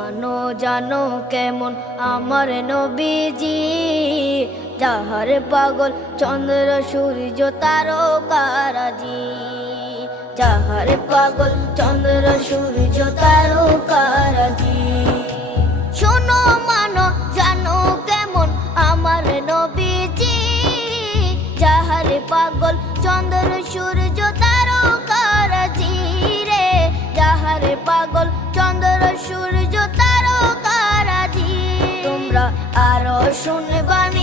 মানো জানো কেমন আমার নবীজি, যাহার পাগল চন্দ্র সূর্য তারকারাজি, যাহার পাগল চন্দ্র সূর্য তারকারাজি। শোনো মানো জানো কেমন আমার নবীজি, যাহার পাগল চন্দ্র সূর্য তারকারাজি রে, যাহার পাগল চন্দ্র সূর্য তারকারাজি। তোমরা আরো শুনবানি